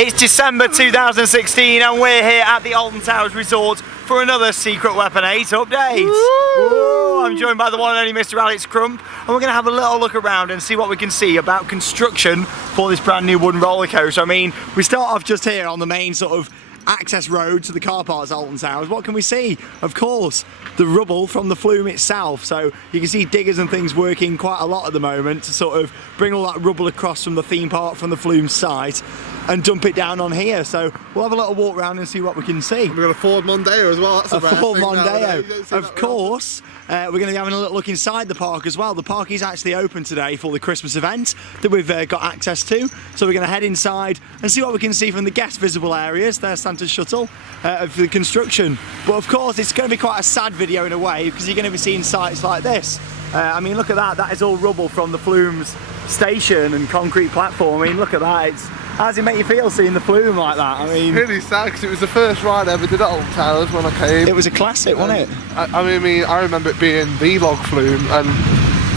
It's December 2016 and we're here at the Alton Towers Resort for another Secret Weapon 8 update. Ooh, I'm joined by the one and only Mr. Alex Crump, and we're going to have a little look around and see what we can see about construction for this brand new wooden roller coaster. I mean, we start off just here on the main sort of access road to the car parks at Alton Towers. What can we see? Of course, the rubble from the Flume itself. So you can see diggers and things working quite a lot at the moment to sort of bring all that rubble across from the theme park, from the Flume site, and dump it down on here. So we'll have a little walk around and see what we can see. We've got a Ford Mondeo as well. That's a Ford Mondeo. Of course, we're going to be having a little look inside the park as well. The park is actually open today for the Christmas event that we've got access to. So we're going to head inside and see what we can see from the guest visible areas. There's Santa's shuttle of the construction. But of course, it's going to be quite a sad video in a way, because you're going to be seeing sites like this. I mean, look at that. That is all rubble from the Flume's station and concrete platform. I mean, look at that. How does it make you feel seeing the Flume like that? I mean, really sad, because it was the first ride I ever did at Alton Towers when I came. It was a classic, wasn't it? I remember it being the log Flume, and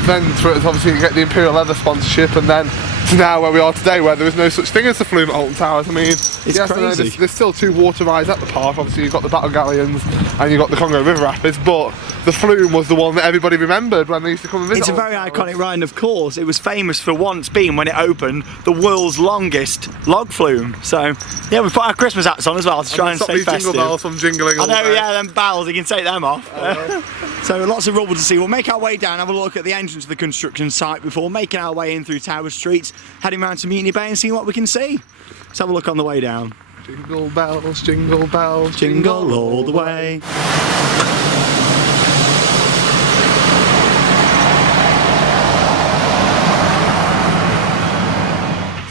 then for it to obviously get the Imperial Leather sponsorship, and then to now where we are today, where there is no such thing as the Flume at Alton Towers. I mean, it's crazy. There's still two water rides at the park. Obviously, you've got the Battle Galleons and you've got the Congo River Rapids, but the Flume was the one that everybody remembered when they used to come and visit. It's a very iconic ride, and of course, it was famous for once being, when it opened, the world's longest log Flume. So, yeah, we've put our Christmas hats on as well to try and stay festive. Jingle bells from jingling all I know, day. yeah, them bells, you can take them off. So lots of rubble to see. We'll make our way down, have a look at the entrance of the construction site before making our way in through Tower Street, heading round to Mutiny Bay and seeing what we can see. Let's have a look on the way down. Jingle bells, jingle bells, jingle all the way.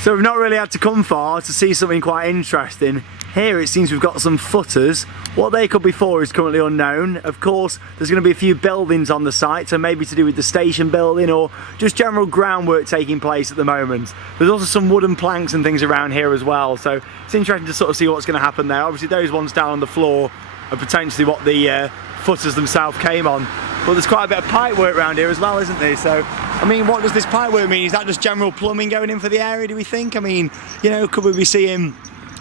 So we've not really had to come far to see something quite interesting. Here it seems we've got some footers. What they could be for is currently unknown. Of course, there's going to be a few buildings on the site, so maybe to do with the station building or just general groundwork taking place at the moment. There's also some wooden planks and things around here as well, so it's interesting to sort of see what's going to happen there. Obviously those ones down on the floor are potentially what the footers themselves came on. But there's quite a bit of pipe work around here as well, isn't there? So, I mean, what does this pipe work mean? Is that just general plumbing going in for the area, do we think? I mean, you know, could we be seeing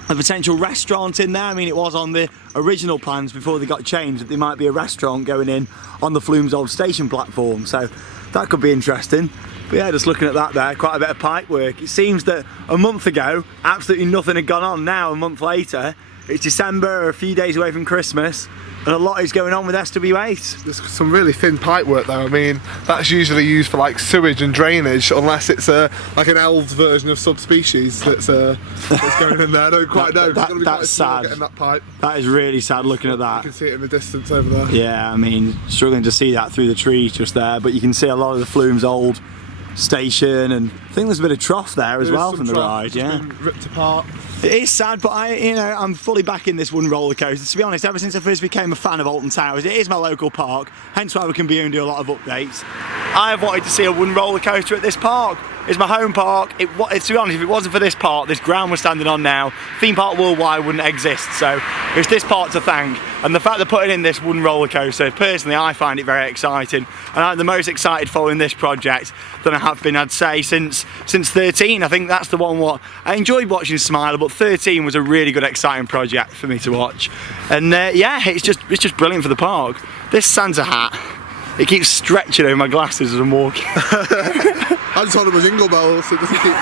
a potential restaurant in there? I mean, it was on the original plans before they got changed that there might be a restaurant going in on the Flume's old station platform, so that could be interesting. But yeah, just looking at that there, quite a bit of pipe work. It seems that a month ago, absolutely nothing had gone on. Now, a month later, it's December, a few days away from Christmas, and a lot is going on with SW8. There's some really thin pipe work though. I mean, that's usually used for like sewage and drainage, unless it's like an elves version of subspecies that's going in there. I don't quite know. That's sad. That pipe. That is really sad looking at that. You can see it in the distance over there. Yeah, I mean, struggling to see that through the trees just there, but you can see a lot of the Flume's old station, and I think there's a bit of trough there as well from the ride. Yeah, been ripped apart. It is sad, but I'm fully backing this wooden roller coaster. To be honest, ever since I first became a fan of Alton Towers, it is my local park, hence why we can be and do a lot of updates. I have wanted to see a wooden roller coaster at this park. It's my home park. To be honest, if it wasn't for this park, this ground we're standing on now, Theme Park Worldwide wouldn't exist. So it's this park to thank, and the fact they're putting in this wooden roller coaster, personally I find it very exciting, and I'm the most excited following this project than I have been, I'd say, since 13. I think that's the one what I enjoyed watching Smiler, but 13 was a really good, exciting project for me to watch. And yeah, it's just brilliant for the park. This Santa hat, it keeps stretching over my glasses as I'm walking. I just wanted my jingle bells so it doesn't keep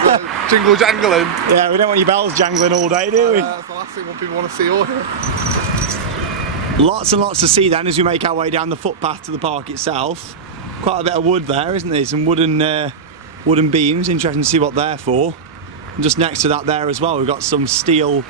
jingle jangling. Yeah, we don't want your bells jangling all day, do we? That's the last thing people want to see or hear. Lots and lots to see then as we make our way down the footpath to the park itself. Quite a bit of wood there, isn't there? Some wooden beams. Interesting to see what they're for. And just next to that there as well, we've got some steel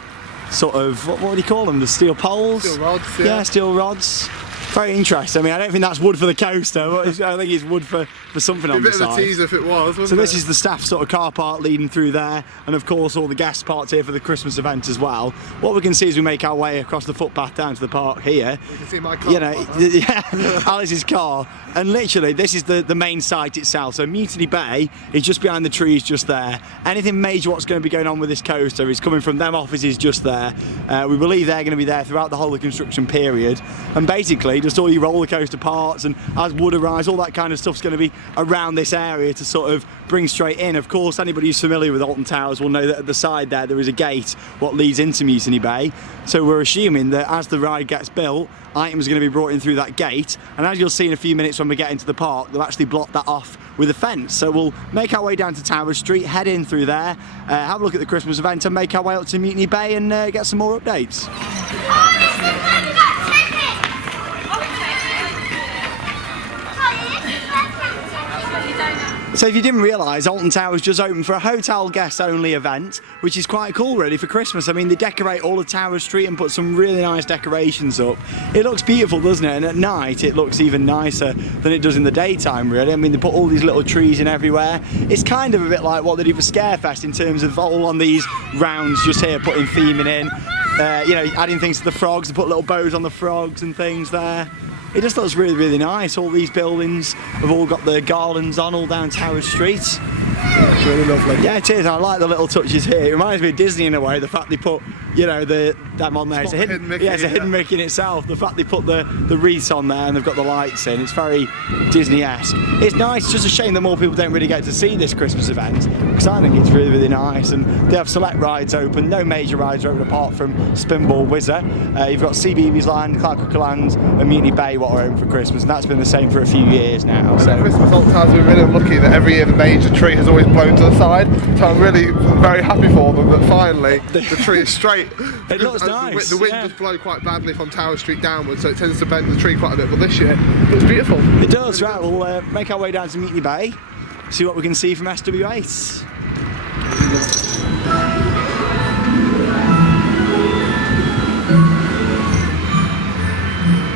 sort of, what do you call them? The steel poles? Steel rods, yeah. Yeah, steel rods. Very interesting. I mean, I don't think that's wood for the coaster, but I think it's wood for something on the side. A bit of a teaser if it was, wasn't it? So this is the staff sort of car park leading through there, and of course all the guests parked here for the Christmas event as well. What we can see as we make our way across the footpath down to the park here, you can see my car. You know, yeah, Alice's car, and literally this is the main site itself. So Mutiny Bay is just behind the trees just there. Anything major what's going to be going on with this coaster is coming from them offices just there. We believe they're going to be there throughout the whole of the construction period, and basically basically just all your roller coaster parts, and as wood arrives, all that kind of stuff's going to be around this area to sort of bring straight in. Of course, anybody who's familiar with Alton Towers will know that at the side there is a gate what leads into Mutiny Bay. So we're assuming that as the ride gets built, items are going to be brought in through that gate, and as you'll see in a few minutes when we get into the park, they'll actually block that off with a fence. So we'll make our way down to Towers Street, head in through there, have a look at the Christmas event, and make our way up to Mutiny Bay and get some more updates. So if you didn't realise, Alton Towers just opened for a hotel guest only event, which is quite cool really for Christmas. I mean, they decorate all of Towers Street and put some really nice decorations up. It looks beautiful, doesn't it? And at night it looks even nicer than it does in the daytime really. I mean, they put all these little trees in everywhere. It's kind of a bit like what they do for Scarefest in terms of all on these rounds just here, putting theming in, you know, adding things to the frogs. They put little bows on the frogs and things there. It just looks really, really nice. All these buildings have all got the garlands on all down Towers Street. It's really lovely. Yeah, it is. I like the little touches here. It reminds me of Disney in a way. The fact they put, you know, them on there. It's a hidden Mickey. Yeah, it's a hidden Mickey in itself. The fact they put the wreaths on there and they've got the lights in. It's very Disney-esque. It's nice. It's just a shame that more people don't really get to see this Christmas event, because I think it's really, really nice. And they have select rides open. No major rides are open apart from Spinball Whizzer. You've got CBeebies Land, Cloud Land, and Mutiny Bay what are open for Christmas, and that's been the same for a few years now. So Christmas Alton Towers, we're really lucky that every year the major tree has always blown to the side. So I'm really very happy for them that finally the tree is straight. It looks nice. The wind does blow quite badly from Tower Street downwards, so it tends to bend the tree quite a bit. But this year, it looks beautiful. It does. Right, we'll make our way down to Mutiny Bay, see what we can see from SW8.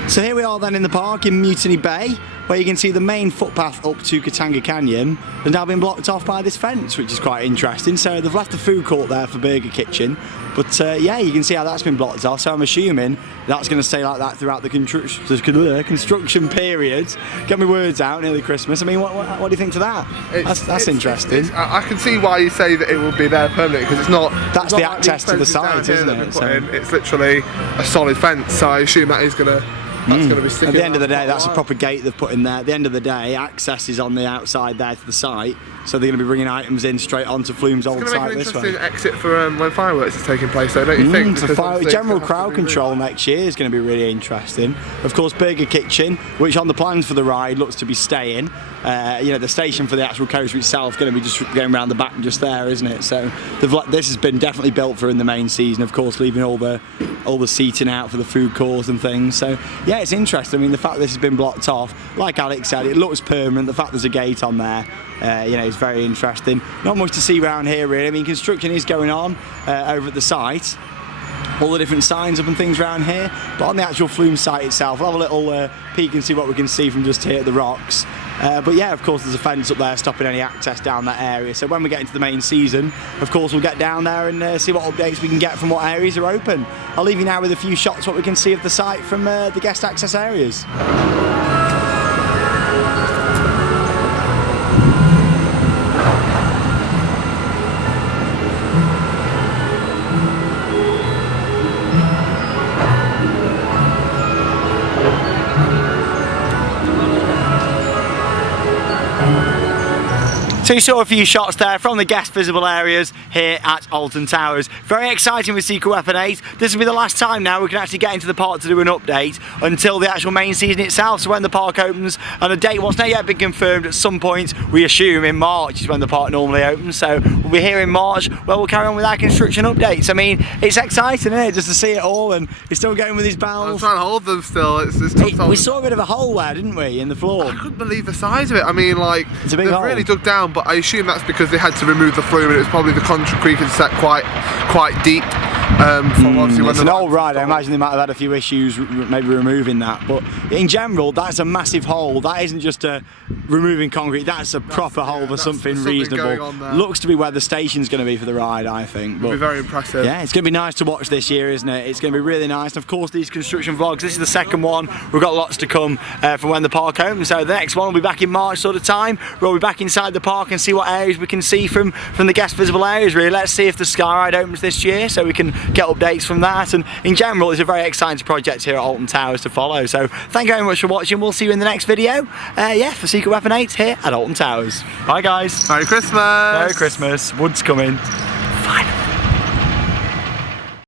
So here we are then in the park in Mutiny Bay, where you can see the main footpath up to Katanga Canyon has now been blocked off by this fence, which is quite interesting. So they've left the food court there for Burger Kitchen, but yeah, you can see how that's been blocked off. So I'm assuming that's going to stay like that throughout the construction period. Get my words out, nearly Christmas. I mean, what do you think to that? That's interesting. I can see why you say that it will be there permanently, because it's not. That's the access to the site, isn't it? So it's literally a solid fence, so I assume that is going to. That's going to be sticking. At the end of the day, that's a proper gate they've put in there. At the end of the day, access is on the outside there to the site, so they're going to be bringing items in straight onto Flume's old site this way. It's going to make an interesting exit for when fireworks is taking place, though, don't you think? For general crowd control next year is going to be really interesting. Of course, Burger Kitchen, which on the plans for the ride looks to be staying. You know, the station for the actual coaster itself going to be just going around the back just there, isn't it? So this has been definitely built for in the main season, of course, leaving all the seating out for the food courts and things. So yeah, it's interesting. I mean, the fact this has been blocked off, like Alex said, it looks permanent. The fact there's a gate on there, you know, is very interesting. Not much to see around here really. I mean, construction is going on over at the site. All the different signs up and things around here, but on the actual Flume site itself, we'll have a little peek and see what we can see from just here at the rocks. But yeah, of course, there's a fence up there stopping any access down that area. So when we get into the main season, of course, we'll get down there and see what updates we can get from what areas are open. I'll leave you now with a few shots what we can see of the site from the guest access areas. So you saw a few shots there from the guest visible areas here at Alton Towers. Very exciting with Secret Weapon 8. This will be the last time now we can actually get into the park to do an update until the actual main season itself. So when the park opens, and a date what's not yet been confirmed, at some point we assume in March is when the park normally opens. So we'll be here in March where we'll carry on with our construction updates. I mean, it's exciting, isn't it, just to see it all, and he's still going with his bells. I'm trying to hold them still. It's tough. We saw a bit of a hole there, didn't we, in the floor? I couldn't believe the size of it. I mean, like, it's a big hole. Really dug down, but I assume that's because they had to remove the flume, and it was probably the concrete had set quite deep. From obviously when it's an old ride. I imagine they might have had a few issues maybe removing that, but in general, that's a massive hole. That isn't just removing concrete. That's a proper hole for something reasonable. Looks to be where the station's going to be for the ride, I think. It'll be very impressive. Yeah, it's going to be nice to watch this year, isn't it? It's going to be really nice. And of course, these construction vlogs. This is the second one. We've got lots to come from when the park opens. So the next one will be back in March sort of time. We'll be back inside the park and see what areas we can see from the guest visible areas. Really, let's see if the Sky Ride opens this year, so we can get updates from that, and in general it's a very exciting project here at Alton Towers to follow. So thank you very much for watching. We'll see you in the next video, for Secret Weapon 8 here at Alton Towers. Bye guys. Merry Christmas. Merry Christmas. Wood's coming.